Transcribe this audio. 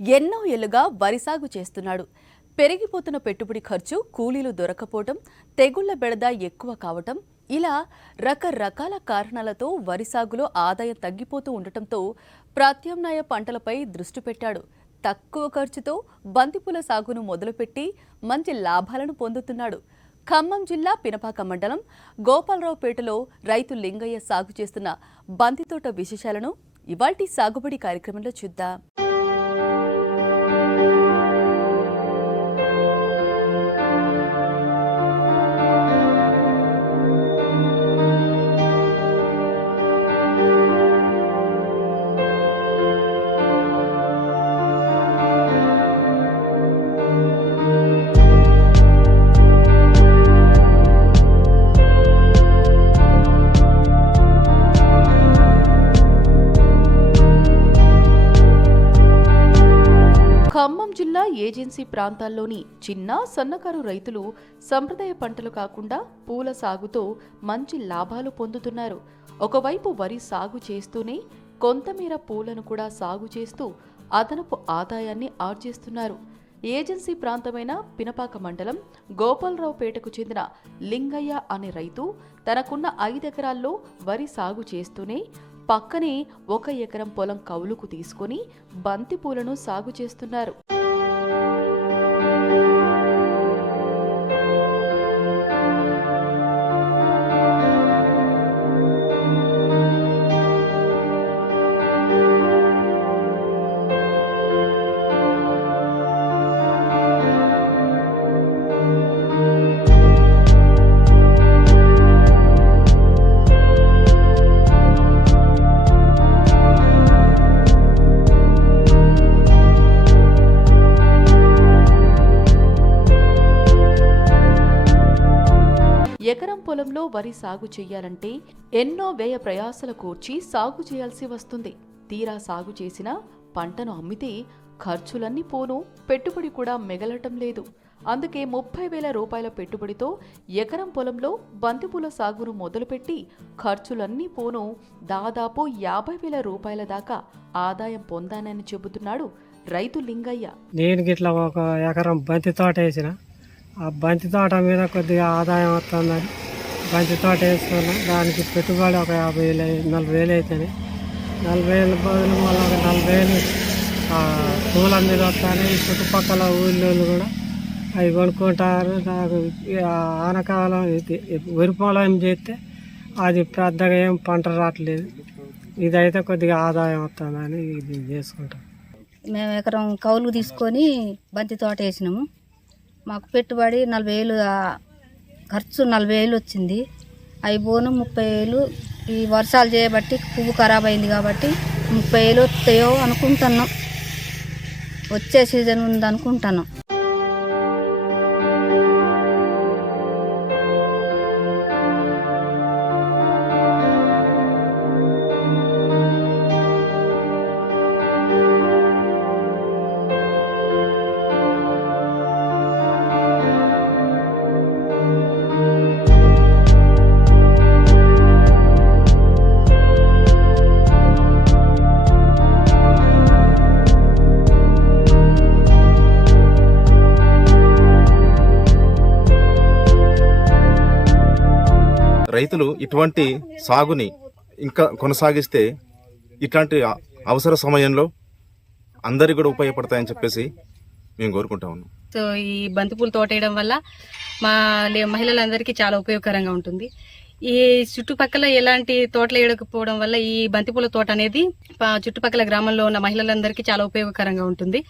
ఎన్నో ఏళ్లుగా వరి సాగు చేస్తున్నాడు. పెరిగిపోతున్న పెట్టుబడి ఖర్చు, కూలీలు దొరకపోవటం, తెగుళ్ల బెడద ఎక్కువ కావటం, ఇలా రకరకాల కారణాలతో వరి సాగులో ఆదాయం తగ్గిపోతూ ఉండటంతో ప్రత్యామ్నాయ పంటలపై దృష్టి పెట్టాడు. తక్కువ ఖర్చుతో బంతిపూల సాగును మొదలుపెట్టి మంచి లాభాలను పొందుతున్నాడు. ఖమ్మం జిల్లా పినపాక మండలం గోపాలరావుపేటలో రైతు లింగయ్య సాగు చేస్తున్న బంతితోట విశేషాలను ఇవాల్టి సాగుబడి కార్యక్రమంలో చూద్దాం. ఖమ్మం జిల్లా ఏజెన్సీ ప్రాంతాల్లోని చిన్న సన్నకారు రైతులు సంప్రదాయ పంటలు కాకుండా పూల సాగుతో మంచి లాభాలు పొందుతున్నారు. ఒకవైపు వరి సాగు చేస్తూనే కొంతమేర పూలను కూడా సాగు చేస్తూ అదనపు ఆదాయాన్ని ఆర్జిస్తున్నారు. ఏజెన్సీ ప్రాంతమైన పినపాక మండలం గోపాలరావుపేటకు చెందిన లింగయ్య అనే రైతు తనకున్న 5 ఎకరాల్లో వరి సాగు చేస్తూనే పక్కనే 1 ఎకరం పొలం కౌలుకు తీసుకుని బంతి పూలను సాగు చేస్తున్నారు. ఎకరం పొలంలో వరి సాగు చేయాలంటే ఎన్నో వ్యయ ప్రయాసల కూర్చి సాగు చేయాల్సి వస్తుంది. తీరా సాగు చేసిన పంటను అమ్మితే ఖర్చులన్నీ పోను, పెట్టుబడి కూడా మిగలటం లేదు. అందుకే 30,000 రూపాయల పెట్టుబడితో ఎకరం పొలంలో బంతిపూల సాగును మొదలుపెట్టి ఖర్చులన్నీ పోను దాదాపు 50,000 రూపాయల దాకా ఆదాయం పొందానని చెబుతున్నాడు రైతు లింగయ్య. నేను గిట్లా 1 ఎకరం బంతి తోట వేసిన, ఆ బంతి తోట మీద కొద్దిగా ఆదాయం వస్తుందని బంతి తోట వేసుకున్నా. దానికి పెట్టుబడి ఒక 40,000 అవుతుంది. 40,000 బదులు మళ్ళీ ఒక 40,000 పూల మీద వస్తాను. చుట్టుపక్కల ఊళ్ళో కూడా అవి కొనుక్కుంటారు. నాకు ఆనకాలం వరి పొలం చేస్తే అది పెద్దగా ఏం పంట రావట్లేదు. ఇదైతే కొద్దిగా ఆదాయం వస్తుందని ఇది చేసుకుంటాం. మేము ఎకరం కౌలు తీసుకొని బంతి తోట వేసినాము. మాకు పెట్టుబడి 40,000, ఖర్చు 40,000 వచ్చింది. అవి పోను 30,000. ఈ వర్షాలు చేయబట్టి పువ్వు ఖరాబ్ అయింది కాబట్టి 30,000 వస్తాయో అనుకుంటున్నాం. వచ్చే సీజన్ ఉంది అనుకుంటున్నాం. రైతులు ఇటువంటి సాగుని ఇంకా కొనసాగిస్తే ఇట్లాంటి అవసర సమయంలో అందరికి కూడా ఉపయోగపడతాయని చెప్పేసి మేము కోరుకుంటా ఉన్నాం. సో ఈ బంతిపూల తోట వేయడం వల్ల మా మహిళలందరికీ చాలా ఉపయోగకరంగా ఉంటుంది. ఈ చుట్టుపక్కల ఎలాంటి తోటలు వేయకపోవడం వల్ల ఈ బంతిపూల తోట అనేది చుట్టుపక్కల గ్రామంలో ఉన్న మహిళలందరికీ చాలా ఉపయోగకరంగా ఉంటుంది.